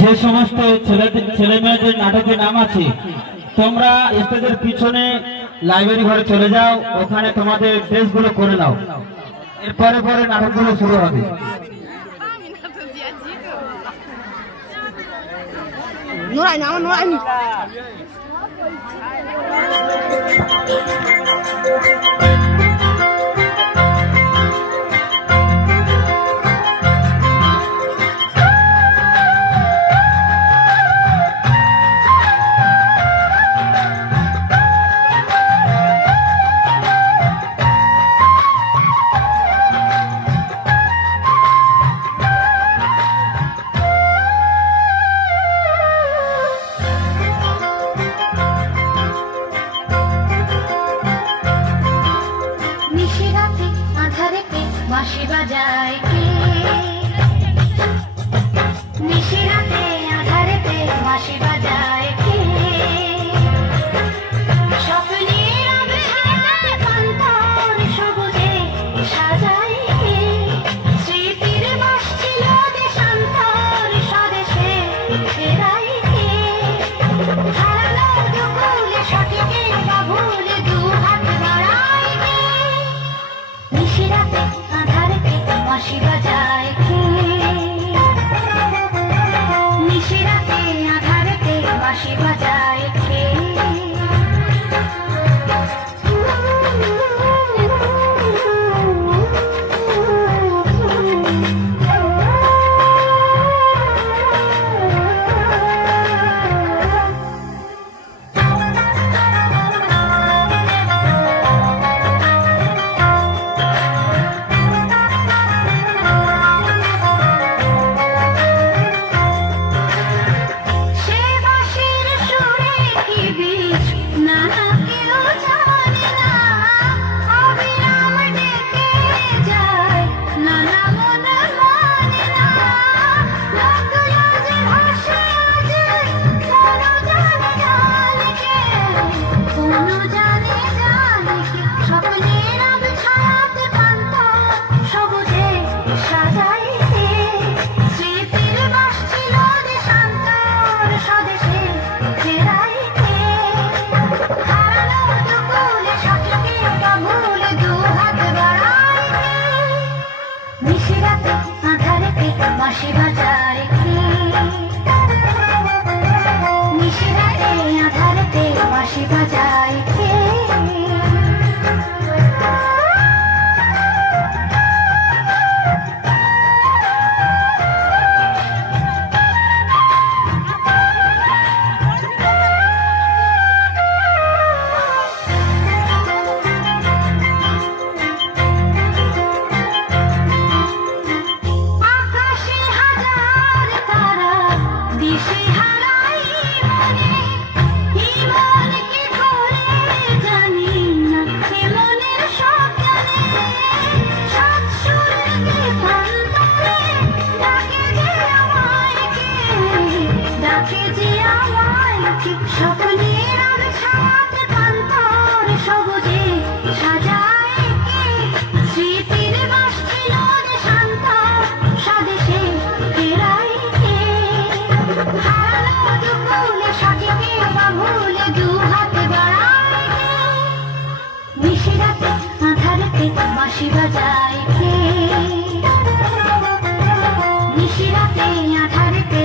যে সমস্ত ছেলে মেয়েদের নাটকের নাম আছে তোমরা স্টেজের পিছনে লাইব্রেরি ঘরে চলে যাও, ওখানে তোমাদের ড্রেসগুলো করে নাও। এরপরে পরে নাটকগুলো শুরু হবে। নোরাই না, আমার নোরাই নি। বাঁশি বাজায় কে, নিশিরাতে আধারেতে বাঁশি বাজায় কে, স্বপ্নের আবহে পান্তার সবুজে সাজায় কে, স্মৃতির বাস ছিল দেশান্তর স্বদেশে ফেরায় কে, হারালো দুকুলে সঠিকে বা ভুলে দু হাত বাড়ায় কে, নিশিরাতে বাঁশি বাজায় কে, নিশিরাতে আধারেতে বাঁশি বাজায় কে। বাঁশি বাজায় কে, নিশিরাতে আধারেতে বাঁশি বাজায় কে। বাঁশি বাজায় কে, নিশিরাতে আধারেতে